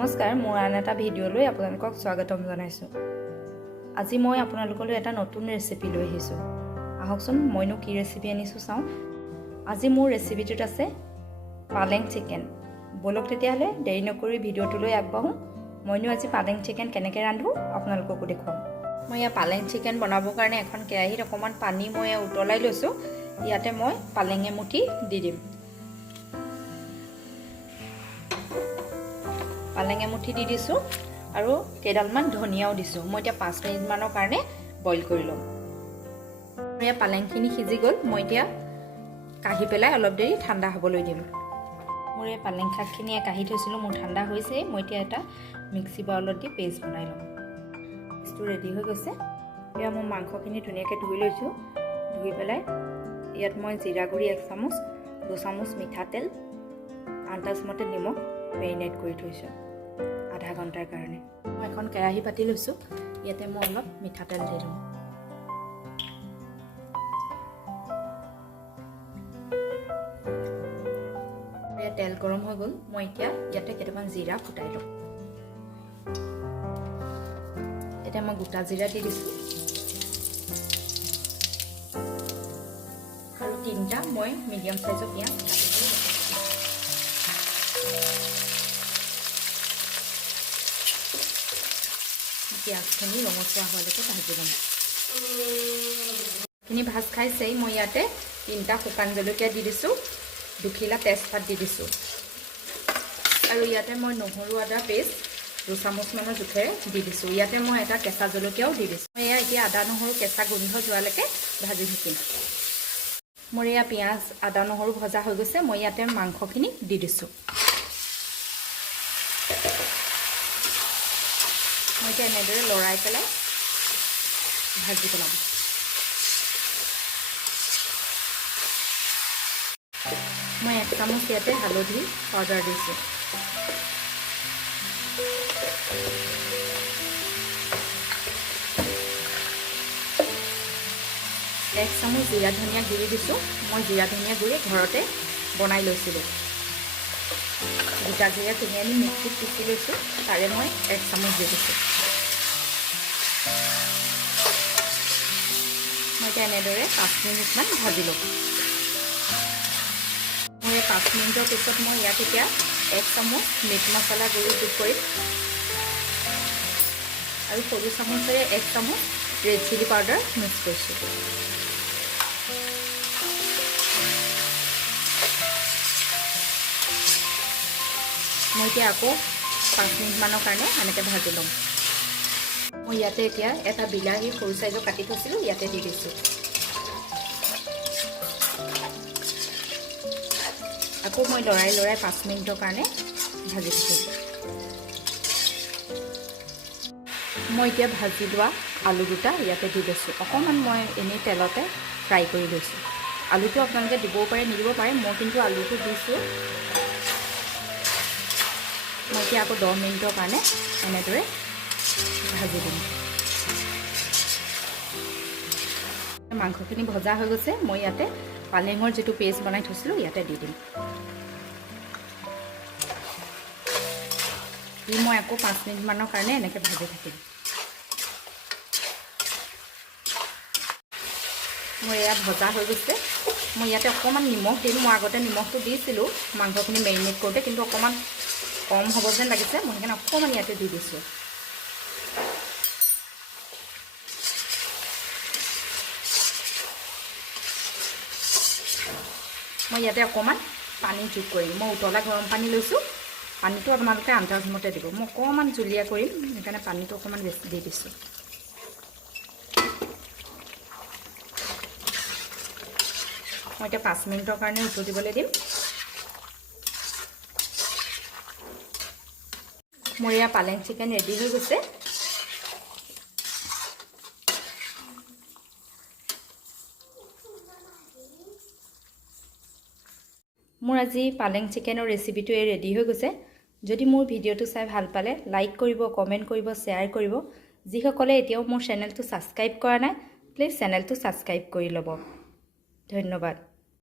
নমস্কাৰ মোৰ আন এটা ভিডিঅ'লৈ আপোনালোকক স্বাগতম জনাইছোঁ। আজি মই আপোনালোকলৈ এটা নতুন ৰেচিপি লৈ আহিছোঁ। আহকচোন মইনো কি ৰেচিপি আনিছোঁ চাওঁ। আজি মোৰ ৰেচিপিটোত আছে পালেং চিকেন। বলক তেতিয়াহ'লে দেৰি নকৰি ভিডিঅ'টোলৈ আগবাঢ়োঁ। মইনো আজি পালেং চিকেন কেনেকৈ ৰান্ধোঁ আপোনালোককো দেখুৱাম। মই ইয়াত পালেং চিকেন বনাবৰ কাৰণে এখন কেৰাহীত অকণমান পানী মই উতলাই লৈছোঁ। ইয়াতে মই পালেং এমুঠি দি দিম। পালেং এমুঠি দি দিছোঁ আৰু কেইডালমান ধনিয়াও দিছোঁ। মই এতিয়া 5 মিনিটমানৰ কাৰণে বইল কৰি ল'ম। এতিয়া পালেংখিনি সিজি গ'ল। মই এতিয়া কাঢ়ি পেলাই অলপ দেৰি ঠাণ্ডা হ'বলৈ দিম। মোৰ এই পালেং শাকখিনি কাঢ়ি থৈছিলোঁ, মোৰ ঠাণ্ডা হৈছে। মই এতিয়া এটা মিক্সি বাউলত দি পেষ্ট বনাই ল'ম। পেষ্টটো ৰেডি হৈ গৈছে। এতিয়া মই মাংসখিনি ধুনীয়াকৈ ধুই লৈছোঁ। ধুই পেলাই ইয়াত মই জিৰা গুড়ি 1 চামুচ, 2 চামুচ মিঠাতেল, আন্দাজমতে নিমখ মেৰিনেট কৰি থৈছোঁ আধা ঘণ্টাৰ কাৰণে। মই এখন কেৰাহী পাতি লৈছোঁ। ইয়াতে মই অলপ মিঠাতেল দি লওঁ। তেল গৰম হৈ গ'ল। মই এতিয়া ইয়াতে কেইটামান জিৰা ফুটাই লওঁ। এতিয়া মই গোটা জিৰা দি দিছোঁ আৰু 3টা মই মিডিয়াম চাইজৰ পিঁয়াজ কাটি দিছোঁ। পিঁয়াজখিনি ৰঙচুৱা হোৱালৈকে ভাজি ল'ম। খিনি ভাজ খাইছেই। মই ইয়াতে 3টা শুকান জলকীয়া দি দিছোঁ, 2 খিলা তেজপাত দি দিছোঁ আৰু ইয়াতে মই নহৰু আদা পেষ্ট 2 চামুচমানৰ জোখেৰে দি দিছোঁ। ইয়াতে মই এটা কেঁচা জলকীয়াও দি দিছোঁ। মই এতিয়া আদা নহৰু কেঁচা গোন্ধ যোৱালৈকে ভাজি থাকিম। মোৰ এয়া পিঁয়াজ আদা নহৰু ভজা হৈ গৈছে। মই ইয়াতে মাংসখিনি দি দিছোঁ। মই এতিয়া এনেদৰে লৰাই পেলাই ভাজি পেলাম। মই 1 চামুচ ইয়াতে হালধি পাউডাৰ দিছোঁ। 1 চামুচ জিৰা ধনিয়া গুড়ি দিছোঁ। মই জিৰা ধনিয়া গুড়ি ঘৰতে বনাই লৈছিলোঁ। গোটা জিৰা কিনি আনি মিক্সিত পিচি লৈছোঁ, তাৰে মই 1 চামুচ দি দিছোঁ। মই এতিয়া এনেদৰে 5 মিনিটমান ভাজি ল'ম। মই 5 মিনিটৰ পিছত মই ইয়াত এতিয়া 1 চামুচ মিট মছলা গুড়ি যোগ কৰিম আৰু সৰু চামুচেৰে 1 চামুচ ৰেড চিলি পাউডাৰ মিক্স কৰিছোঁ। মই এতিয়া আকৌ 5 মিনিটমানৰ কাৰণে এনেকৈ ভাজি ল'ম। মই ইয়াতে এতিয়া এটা বিলাহী সৰু চাইজৰ কাটি থৈছিলোঁ, ইয়াতে দি দিছোঁ। আকৌ মই লৰাই 5 মিনিটৰ কাৰণে ভাজি থাকিম। মই এতিয়া ভাজি লোৱা আলু দুটা ইয়াতে দি দিছোঁ। অকণমান মই এনেই তেলতে ফ্ৰাই কৰি লৈছোঁ। আলুটো আপোনালোকে দিবও পাৰে নিদিব পাৰে, মই কিন্তু আলুটো দিছোঁ। মই এতিয়া আকৌ 10 মিনিটৰ কাৰণে এনেদৰে ভাজি দিম। মাংসখিনি ভজা হৈ গৈছে। মই ইয়াতে পালেঙৰ যিটো পেষ্ট বনাই থৈছিলোঁ ইয়াতে দি দিম। মই আকৌ 5 মিনিটমানৰ কাৰণে এনেকৈ ভাজি থাকিম। মোৰ এয়া ভজা হৈ গৈছে। মই ইয়াতে অকণমান নিমখ দিলোঁ। মই আগতে নিমখটো দিছিলোঁ মাংসখিনি মেৰিনেট কৰোঁতে, কিন্তু অকণমান কম হ'ব যেন লাগিছে। মই সেইকাৰণে অকণমান ইয়াতে দি দিছোঁ। মই ইয়াতে অকণমান পানী যোগ কৰিম। মই উতলা গৰম পানী লৈছোঁ। পানীটো আপোনালোকে আন্দাজমতে দিব। মই অকণমান জুলীয়া কৰিম, সেইকাৰণে পানীটো অকণমান বেছি দি দিছোঁ। মই এতিয়া 5 মিনিটৰ কাৰণে উতলিবলৈ দিম। মোৰ এয়া পালেং চিকেন ৰেডি হৈ গৈছে। মোৰ আজি পালেং চিকেনৰ ৰেচিপিটো ৰেডি হৈ গৈছে। যদি মোৰ ভিডিঅ'টো চাই ভাল পালে লাইক কৰিব, কমেণ্ট কৰিব, শ্বেয়াৰ কৰিব। যিসকলে এতিয়াও মোৰ চেনেলটো ছাবস্ক্ৰাইব কৰা নাই, প্লিজ চেনেলটো ছাবস্ক্ৰাইব কৰি ল'ব। ধন্যবাদ।